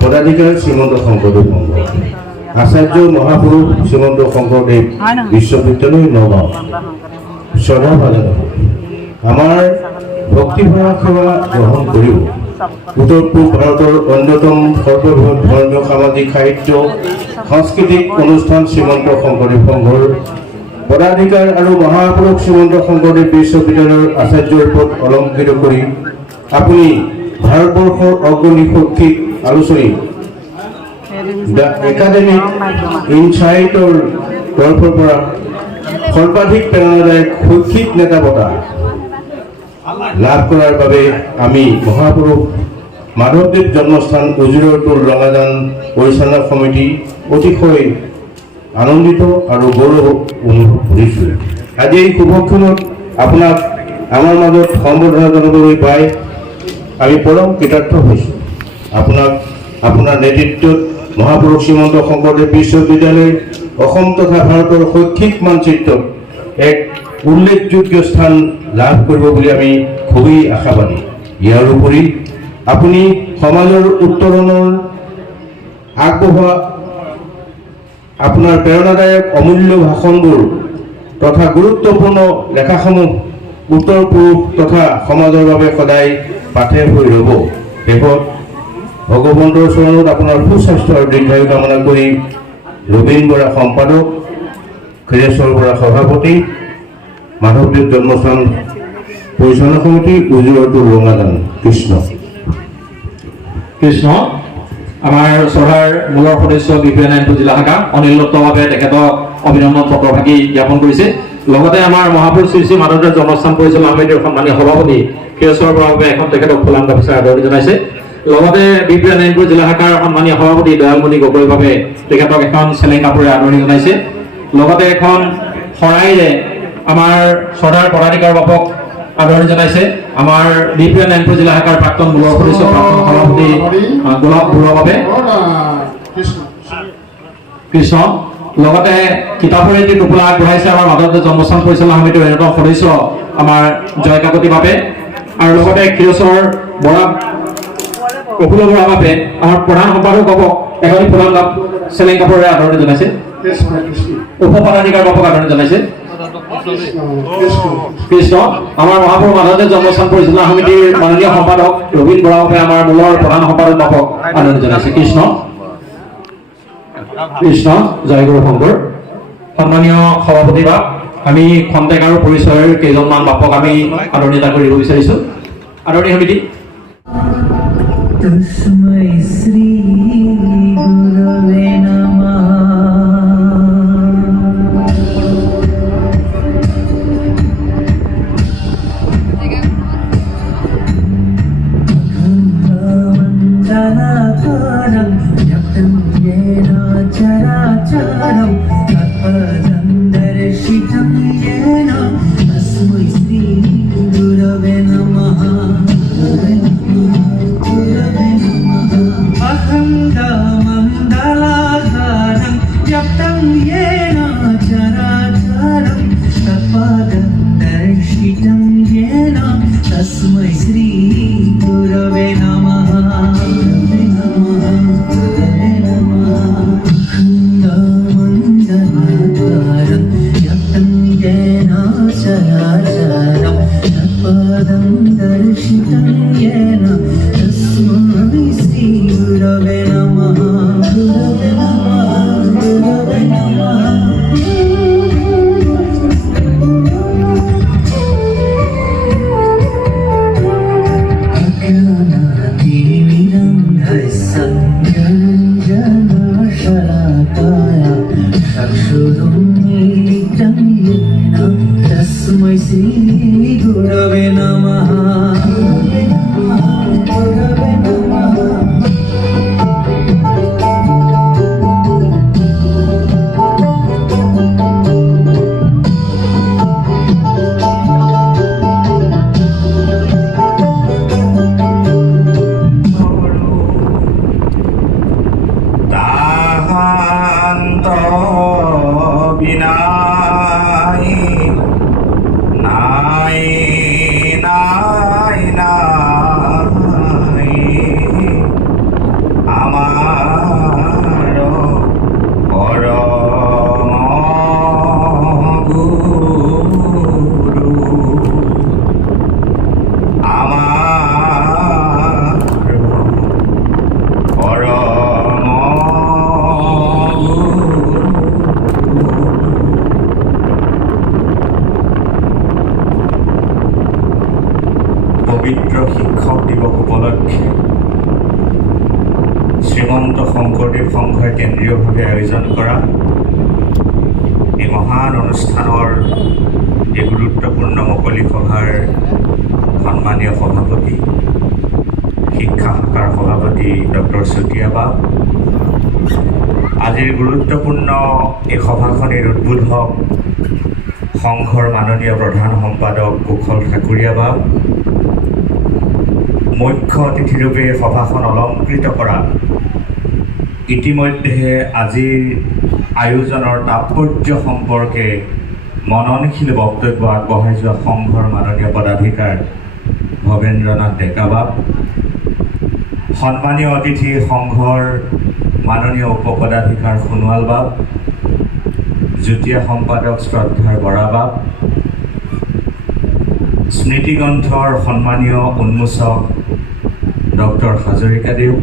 পদাধিকাৰ শ্ৰীমন্ত শঙ্কৰদেব সংঘ, আচাৰ্য মহাপুৰুষ শ্ৰীমন্ত শঙ্কৰদেব বিশ্ববিদ্যালয় নগাঁও। শ্ৰদ্ধা ভাজন আমাৰ ভক্তিভৰা সেৱা গ্ৰহণ কৰিব উত্তৰ পূব ভাৰতেৰ অন্যতম সৰ্ববৃহৎ ধৰ্মীয় সামাজিক সাহিত্য সাংস্কৃতিক অনুষ্ঠান শ্ৰীমন্ত শঙ্কৰদেৱ সংঘৰ পদাধিকাৰ আৰ মহাপুৰুষ শ্ৰীমন্ত শঙ্কৰদেব বিশ্ববিদ্যালয়েৰ আচাৰ্যৰ পদ অলঙ্কৃত কৰে আপনি ভাৰতবৰ্ষেৰ অগ্ৰণী শৈক্ষিক আলোচনী দ্য একাডেমিক ইনসাইটৰ তৰফৰ পৰা সৰ্বাধিক প্ৰেৰণাদায়ক শৈক্ষিক নেতা বঁটা লাভ কৰাৰ বাবে আমি মহাপুৰুষ মাধৱদেৱ জন্মস্থান উজিৰটোল ৰঙাজান পৰিচালনা সমিতি অতিশয় আনন্দিত আৰু গৌৰৱ অনুভৱ কৰিছোঁ। আজি এই শুভক্ষণত আপোনাক আমাৰ মাজত সম্বৰ্ধনা জনাবলৈ পাই আমি পৰম কৃতাৰ্থ হৈছোঁ। আপোনাক আপোনাৰ নেতৃত্বত মহাপুৰুষ শ্ৰীমন্ত শঙ্কৰদেৱ বিশ্ববিদ্যালয় অসম তথা ভাৰতৰ শৈক্ষিক মানচিত্ৰত এক উল্লেখযোগ্য স্থান লাভ কৰিব বুলি আমি খুবেই আশাবাদী। ইয়াৰ উপৰি আপুনি সমাজৰ উত্তৰণৰ আগবঢ়োৱা আপোনাৰ প্ৰেৰণাদায়ক অমূল্য ভাষণবোৰ তথা গুৰুত্বপূৰ্ণ লেখাসমূহ উত্তৰ পুৰুষ তথা সমাজৰ বাবে সদায় পাথে হৈ ৰ'ব। শেষত ভগৱন্তৰ চৰণত আপোনাৰ সুস্বাস্থ্য আৰু দীৰ্ঘায়ু কামনা কৰি ৰবীন বৰা সম্পাদক, ক্ষীৰেশ্বৰ বৰা সভাপতি, মাধৱদেৱ জন্মস্থান পৰিচালনা সমিতি উজিৰটোল ৰঙাজান। কৃষ্ণ কৃষ্ণ। আমাৰ সভাৰ মূলৰ সদস্য BPN জিলা শাখা অনিল দত্তভাৱে তেখেতক অভিনন্দন পত্ৰভাগী জ্ঞাপন কৰিছে। লগতে আমাৰ মহাপুৰুষ শ্ৰী শ্ৰী মাধৱদেৱ জন্মস্থান পৰিচালনা সমিতিৰ সন্মানীয় সভাপতি ক্ষীৰেশ্বৰ বৰাভাৱে এখন তেখেতক ফুলাম গামোচাৰে আদৰণি জনাইছে। লগতে BPN জিলা শাখাৰ সন্মানীয় সভাপতি দয়ালমণি গগৈভাৱে তেখেতক এখন চেলেং কাপোৰে আদৰণি জনাইছে। লগতে এখন শৰাইৰে আমাৰ শ্ৰদ্ধাৰ পদাধিকাৰ বাপক আদৰণি জনাইছে। আমাৰ BPN জিলা শাখাৰ প্ৰাক্তন মূলৰ সদস্য প্ৰাক্তন সভাপতি গোলাপ বৰুৱাভাৱে। কৃষ্ণ। লগতে কিতাপৰ এটি টোপোলা আগবঢ়াইছে আমাৰ মাধৱদেৱ জন্মস্থান পৰিচালনা সমিতিৰ অন্যতম সদস্য আমাৰ জয় কাকতি বাপে। আৰু লগতে ক্ষীৰেশ্বৰ বৰা প্ৰফুল্ল বৰা বাপে আমাৰ প্ৰধান সম্পাদক বাপক এখনি ফুলাম চেলেং কাপোৰেৰে আদৰণি জনাইছে। উপ পদাধিকাৰ বাপক আদৰণি জনাইছে। কৃষ্ণ। আমাৰ মহাপুৰুষ মাধৱদেৱ জন্মস্থান পৰিচালনা সমিতিৰ মাননীয় সম্পাদক ৰবীন বৰাভাৱে আমাৰ মূলৰ প্ৰধান সম্পাদক বাপক আদৰণি জনাইছে। কৃষ্ণ কৃষ্ণ। জয় গুৰু শংকৰ। সন্মানীয় সভাপতি বাপ, আমি খন্তেক আৰু পৰিচয়ৰ কেইজনমান বাপক আমি আদৰণি এটা কৰিব বিচাৰিছোঁ। আদৰণি সমিতি। तस्मै श्री गुरवे नमः। अखण्डमण्डलाकारं व्याप्तं येन चराचरं तत्पदं दर्शितं येन तस्मै श्री गुरवे नमः। अखण्डमण्डलाकारं व्याप्तं येन चराचरं तत्पदं दर्शितं येन तस्मै श्री गुरवे नमः। अखण्डमण्डलाकारं व्याप्तं येन শ্ৰীমন্ত শংকৰদেৱ সংঘই কেন্দ্ৰীয়ভাৱে আয়োজন কৰা এই মহান অনুষ্ঠানৰ এই গুৰুত্বপূৰ্ণ মুকলি সভাৰ সন্মানীয় সভাপতি, শিক্ষা শাখাৰ সভাপতি ডক্টৰ চুতীয়াবা, আজিৰ গুৰুত্বপূৰ্ণ এই সভাখনিৰ উদ্বোধক সংঘৰ মাননীয় প্ৰধান সম্পাদক কুশল ঠাকুৰীয়াবা, মুখ্য অতিথিৰূপে সভাখন অলংকৃত কৰা ইতিমধ্যে আজিৰ আয়োজনৰ তাৎপৰ্য সম্পৰ্কে মননশীল বক্তব্য আগবঢ়াই যোৱা সংঘৰ মাননীয় পদাধিকাৰ ভৱেন্দ্ৰনাথ ডেকাবা, সন্মানীয় অতিথি সংঘৰ মাননীয় উপপদাধিকাৰ সোণোৱাল বাব, যুটীয়া সম্পাদক শ্ৰদ্ধাৰ বৰা বাব, স্মৃতিগ্ৰন্থৰ সন্মানীয় উন্মোচক ডক্টৰ হাজৰিকাদেউ,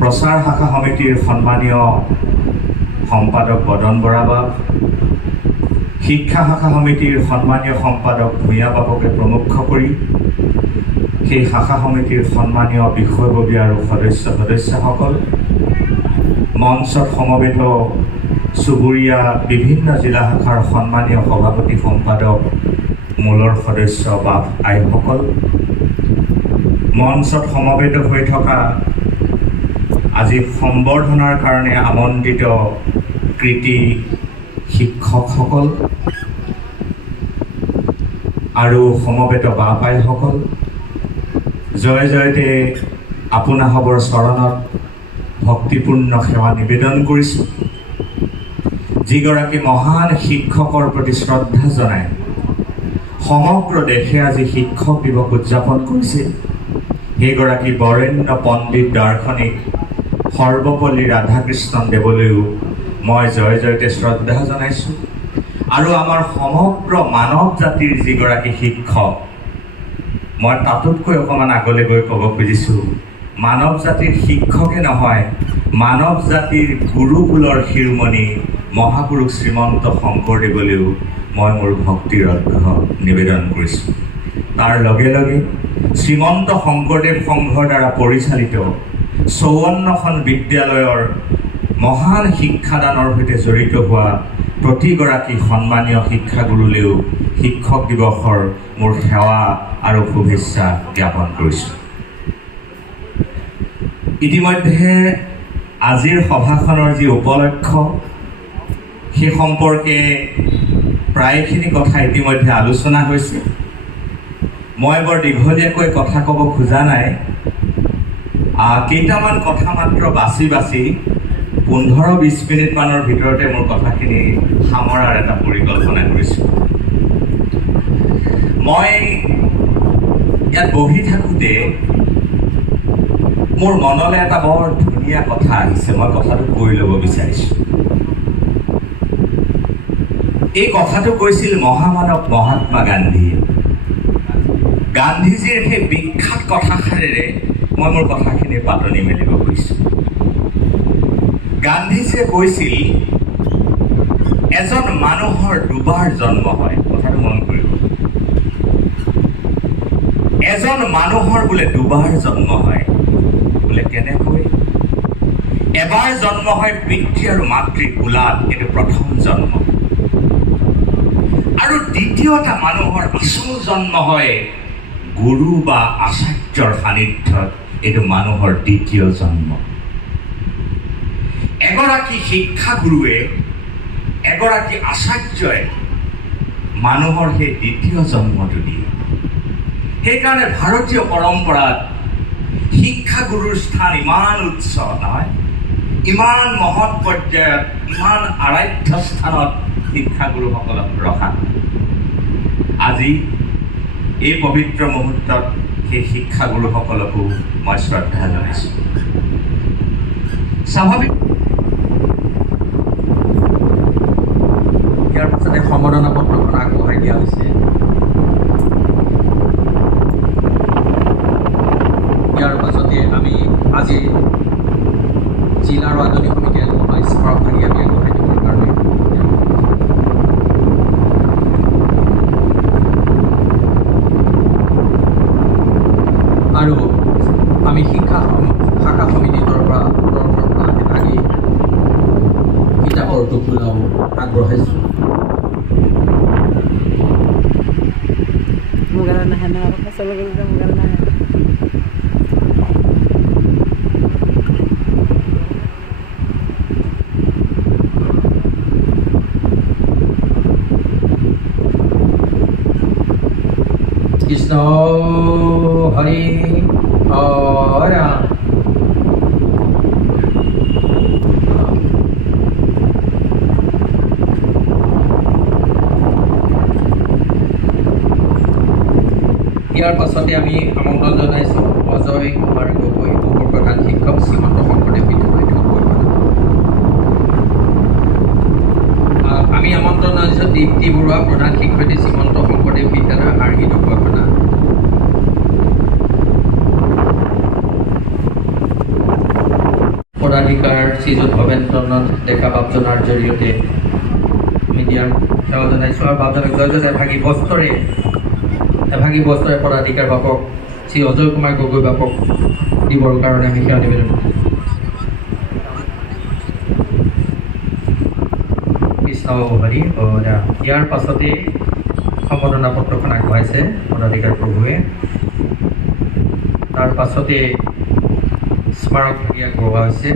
প্ৰচাৰ শাখা সমিতিৰ সন্মানীয় সম্পাদক বদন বৰা বাব, শিক্ষা শাখা সমিতিৰ সন্মানীয় সম্পাদক ভূঞা বাবকে প্ৰমুখ কৰি সেই শাখা সমিতিৰ সন্মানীয় বিষয়ববী আৰু সদস্যসকল, মঞ্চত সমবেত চুবুৰীয়া বিভিন্ন জিলা শাখাৰ সন্মানীয় সভাপতি সম্পাদক মূলৰ সদস্য বাপ আইসকল, মঞ্চত সমবেত হৈ থকা আজি সম্বৰ্ধনাৰ কাৰণে আমন্ত্ৰিত কৃতি শিক্ষকসকল আৰু সমবেত বাপ আইসকল, জয় জয়তে আপোনাসৱৰ চৰণত ভক্তিপূৰ্ণ সেৱা নিবেদন কৰিছোঁ। যিগৰাকী মহান শিক্ষকৰ প্ৰতি শ্ৰদ্ধা জনাই সমগ্ৰ দেশে আজি শিক্ষক দিৱস উদযাপন কৰিছে, সেইগৰাকী বৰেণ্য পণ্ডিত দাৰ্শনিক সৰ্বপল্লী ৰাধাকৃষ্ণন দেৱলৈও মই জয় জয়তে শ্ৰদ্ধা জনাইছোঁ। আৰু আমাৰ সমগ্ৰ মানৱ জাতিৰ যিগৰাকী শিক্ষক, মই তাতোতকৈ অকণমান আগলৈ গৈ ক'ব খুজিছোঁ, মানৱ জাতিৰ শিক্ষকে নহয়, মানৱ জাতিৰ গুৰুকুলৰ শিৰোমণি মহাপুৰুষ শ্ৰীমন্ত শংকৰদেৱলৈও মই মোৰ ভক্তিৰ অৰ্ঘ্য নিবেদন কৰিছোঁ। তাৰ লগে লগে শ্ৰীমন্ত শংকৰদেৱ সংঘৰ দ্বাৰা পৰিচালিত ৫৪খন বিদ্যালয়ৰ মহান শিক্ষাদানৰ সৈতে জড়িত হোৱা প্ৰতিগৰাকী সন্মানীয় শিক্ষাগুৰুলৈও শিক্ষক দিৱসৰ মোৰ সেৱা আৰু শুভেচ্ছা জ্ঞাপন কৰিছোঁ। ইতিমধ্যে আজিৰ সভাখনৰ যি উপলক্ষ্য সেই সম্পৰ্কে প্ৰায়খিনি কথা ইতিমধ্যে আলোচনা হৈছে। মই বৰ দীঘলীয়াকৈ কথা ক'ব খোজা নাই, কেইটামান কথা মাত্ৰ বাছি ১৫-২০ মিনিটমানৰ ভিতৰতে মোৰ কথাখিনি সামৰাৰ এটা পৰিকল্পনা কৰিছোঁ। মই ইয়াত বহি থাকোঁতে মোৰ মনলৈ এটা বৰ ধুনীয়া কথা আহিছে, মই কথাটো কৈ ল'ব বিচাৰিছোঁ। এই কথাটো কৈছিল মহামানৱ মহাত্মা গান্ধীয়ে। গান্ধীজীৰ সেই বিখ্যাত কথাষাৰেৰে মই মোৰ কথাখিনি পাতনি মেলিব খুজিছোঁ। গান্ধীজীয়ে কৈছিল, এজন মানুহৰ দুবাৰ জন্ম হয়। কথাটো মন কৰিব, এজন মানুহৰ বোলে দুবাৰ জন্ম হয়। বোলে কেনেকৈ? এবাৰ জন্ম হয় পিতৃ আৰু মাতৃৰ কোলাত, এইটো প্ৰথম জন্ম। আৰু দ্বিতীয়টা মানুহৰ আচল জন্ম হয় গুৰু বা আচাৰ্যৰ সান্নিধ্যত, এইটো মানুহৰ দ্বিতীয় জন্ম। এগৰাকী শিক্ষাগুৰুৱে, এগৰাকী আচাৰ্যই মানুহৰ সেই দ্বিতীয় জন্মটো দিয়ে। সেইকাৰণে ভাৰতীয় পৰম্পৰাত শিক্ষাগুৰুৰ স্থান ইমান উচ্চ নহয়, ইমান মহৎ পৰ্যায়ত, ইমান আৰাধ্য স্থানত শিক্ষাগুৰুসকলক ৰখা। আজি এই পবিত্ৰ মুহূৰ্তত সেই শিক্ষাগুৰুসকলকো মই শ্ৰদ্ধা জনাইছোঁ। স্বাভাৱিক ইয়াৰ পাছতে সম্বৰ্ধনা পত্ৰখন আগবঢ়াই দিয়া হৈছে। ইয়াৰ পাছতে আমি আজি জিলাৰ ৰাজনৈতিক সমিতি আগবঢ়াই স্মাৰকভাগী আমি আগবঢ়াই দিবৰ কাৰণে আৰু আমি আমি শিক্ষা শাখা সমিতিৰ পৰা এভাগি কিতাপৰ টুকুৰাও আগবঢ়াইছোঁ। Mugala na hana ako sa lugar ng mugala na hana. Krishna Hari Hara ইয়াৰ পাছতে আমি আমন্ত্ৰণ জনাইছোঁ অজয় কুমাৰ গগৈ উপ প্ৰধান শিক্ষক শ্ৰীমন্ত শংকৰদেৱ বিদ্যালয় ঢকুৱাখানা। আমি আমন্ত্ৰণ জনাইছোঁ দীপ্তি বৰুৱা প্ৰধান শিক্ষয়িত্ৰী শ্ৰীমন্ত শংকৰদেৱ বিদ্যালয় আৰ্হি ঢকুৱাখানা। পদাধিকাৰ শ্ৰীযুত ভৱেন্দ্ৰনাথ ডেকা বাপজনাৰ জৰিয়তে আমি দিয়াৰ সেৱা জনাইছোঁ আৰু বাপজনক জয়যুত এভাগী বস্ত্ৰৰে পদাধিকাৰ বাপক শ্ৰী অজয় কুমাৰ গগৈ বাপক দিবৰ কাৰণে আমি সেৱা নিবেদন কৃষ্ণ হৰি হৰা। ইয়াৰ পাছতে সম্বৰ্ধনা পত্ৰখন আগবঢ়াইছে পদাধিকাৰ প্ৰভুৱে। তাৰ পাছতে স্মাৰক ভাগি আগবঢ়োৱা হৈছে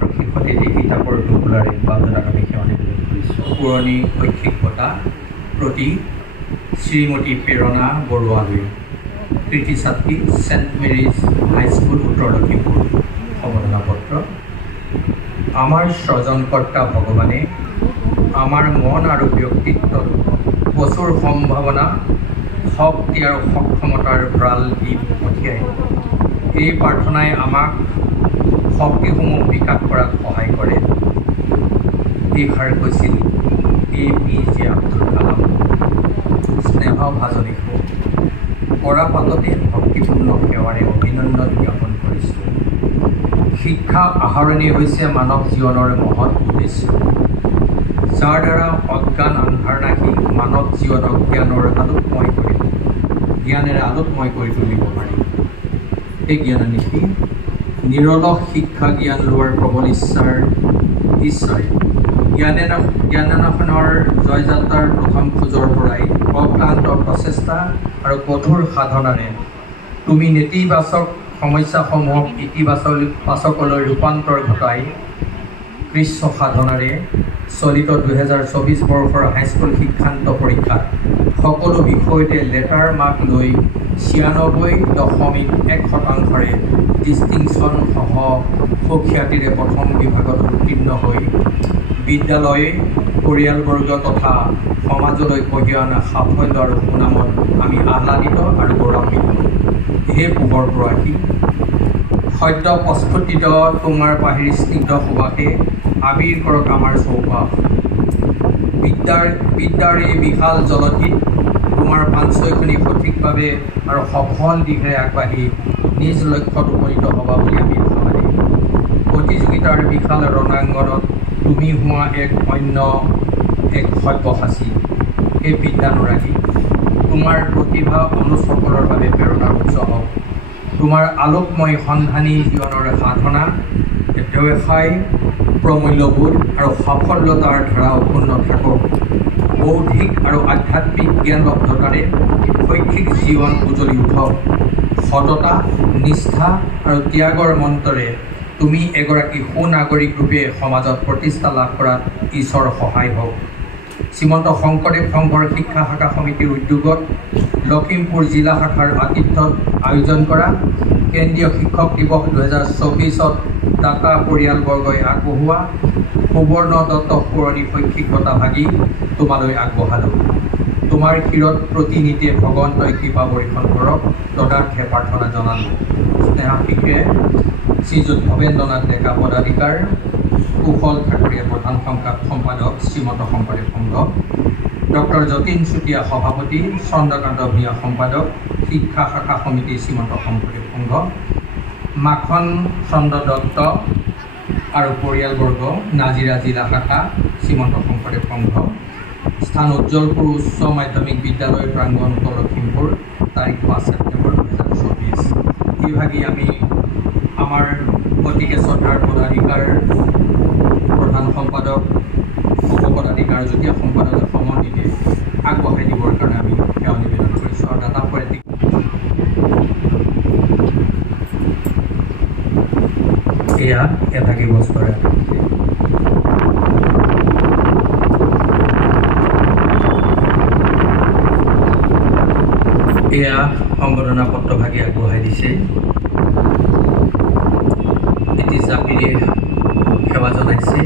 আৰু শেষতে এই কিতাপৰ টুকুৰাৰে বাপজনাক আমি সেৱা নিবেদন কৰিছোঁ। পুৰণি শৈক্ষিক বঁটা প্ৰতি শ্ৰীমতী প্ৰেৰণা বৰুৱালৈ, কৃতি ছাত্ৰী ছেণ্ট মেৰিজ হাইস্কুল উত্তৰ লখিমপুৰ। সম্বৰ্ধনা পত্ৰ। আমাৰ সৃজনকৰ্তা ভগৱানে আমাৰ মন আৰু ব্যক্তিত্বত প্ৰচুৰ সম্ভাৱনা, শক্তি আৰু সক্ষমতাৰ ভঁৰাল দি পঠিয়ায়। এই প্ৰাৰ্থনাই আমাক শক্তিসমূহ বিকাশ কৰাত সহায় কৰে। এইষাৰ কৈছিল APJ আব্দুল কালাম। স্নেহ ভাজনী পৰা পাততে ভক্তিপূৰ্ণ সেৱাৰে অভিনন্দন জ্ঞাপন কৰিছোঁ। শিক্ষা আহৰণেই হৈছে মানৱ জীৱনৰ মহৎ উদ্দেশ্য, যাৰ দ্বাৰা অজ্ঞান আন্ধাৰ নাশি মানৱ জীৱনক জ্ঞানেৰে আলোকময় কৰি তুলিব পাৰি। এই জ্ঞানানিশী নিৰলস শিক্ষা জ্ঞান লোৱাৰ প্ৰবল ইচ্ছাৰে জ্ঞানান্বেষণৰ জয়যাত্ৰাৰ প্ৰথম খোজৰ পৰাই অক্লান্ত প্ৰচেষ্টা আৰু কঠোৰ সাধনাৰে তুমি নেতিবাচক সমস্যাসমূহক ইতিবাচকলৈ ৰূপান্তৰ ঘটাই কৃচ্ছ সাধনাৰে চলিত 2024 বৰ্ষৰ হাইস্কুল শিক্ষান্ত পৰীক্ষাত সকলো বিষয়তে লেটাৰ মাৰ্ক লৈ 96.1% ডিষ্টিংশ্যন সহ সুখ্যাতিৰে প্ৰথম বিভাগত উত্তীৰ্ণ হৈ বিদ্যালয়, পৰিয়ালবৰ্গ তথা সমাজলৈ কঢ়িয়াই অনা সাফল্য আৰু সুনামত আমি আহ্লাদিত আৰু গৌৰৱান্বিত। হে পোহৰ পৰাশী, সদ্য প্ৰস্ফুটিত তোমাৰ পাহিৰ স্নিগ্ধ সুবাসে আবিৰ কৰক আমাৰ চৌপাশ। বিদ্যাৰ এই বিশাল জলধিত তোমাৰ পাঞ্চয়খনি সঠিকভাৱে আৰু সফল দিশেৰে আগবাঢ়ি নিজ লক্ষ্যত উপনীত হ'বা বুলি আমি আশাবাদী। প্ৰতিযোগিতাৰ বিশাল ৰণাংগনত তুমি হোৱা অন্য এক সব্যসাচী। সেই বিদ্যানুৰাগী, তোমাৰ প্ৰতিভা অনুজসকলৰ বাবে প্ৰেৰণাৰ উৎস হওক। তোমাৰ আলোকময় সন্ধানী জীৱনৰ সাধনা, ব্যৱসায়, প্ৰমূল্যবোধ আৰু সাফল্যতাৰ ধাৰা অক্ষুণ্ণ থাকক। বৌদ্ধিক আৰু আধ্যাত্মিক জ্ঞানলব্ধতাৰে শৈক্ষিক জীৱন উজ্বলি উঠক। সততা, নিষ্ঠা আৰু ত্যাগৰ মন্ত্ৰৰে তুমি এগৰাকী সুনাগৰিক ৰূপে সমাজত প্ৰতিষ্ঠা লাভ কৰাত ঈশ্বৰ সহায় হওক। শ্ৰীমন্ত শংকৰদেৱ সংঘৰ শিক্ষা শাখা সমিতিৰ উদ্যোগত লখিমপুৰ জিলা শাখাৰ আতিথ্যত আয়োজন কৰা কেন্দ্ৰীয় শিক্ষক দিৱস 2024ত দাতা পৰিয়ালবৰ্গই আগবঢ়োৱা সুবৰ্ণ দত্ত পুৰণি শৈক্ষিক বঁটা ভাগি তোমালৈ আগবঢ়ালোঁ। তোমাৰ শিৰত প্ৰতিনিধিয়ে ভগৱন্তই কৃপা বৰ্ষণ কৰক তদাৰ্থে প্ৰাৰ্থনা জনালোঁ। স্নেহাশীষে শ্ৰীযুত ভৱেন্দ্ৰনাথ ডেকা পদাধিকাৰ, কুশল ঠাকুৰীয়া প্ৰধান সম্পাদক শ্ৰীমন্ত শংকৰদেৱ সংঘ, ডক্টৰ যতীন চুতীয়া সভাপতি, চন্দ্ৰকান্ত ভূঞা সম্পাদক, শিক্ষা শাখা সমিতি শ্ৰীমন্ত শংকৰদেৱ সংঘ, মাখন চন্দ্ৰ দত্ত আৰু পৰিয়ালবৰ্গ, নাজিৰা জিলা শাখা শ্ৰীমন্ত শংকৰদেৱ সংঘ, স্থান উজ্জ্বলপুৰ উচ্চ মাধ্যমিক বিদ্যালয় প্ৰাংগণ উত্তৰ লখিমপুৰ, তাৰিখ 5 ছেপ্টেম্বৰ 2024। ভাগি আমি আমাৰ অতিকে শ্ৰদ্ধাৰ পদাধিকাৰ প্ৰধান সম্পাদক পদাধিকাৰ যুটীয়া সম্পাদক সমন্বিতে আগবঢ়াই দিবৰ কাৰণে আমি সেৱা নিবেদন কৰিছোঁ আৰু দাতা পলিটিক এয়া এভাগী বস্তুৰে এয়া সম্বৰ্ধনা পত্ৰভাগী আগবঢ়াই দিছে এটি জাপিৰে সেৱা জনাইছে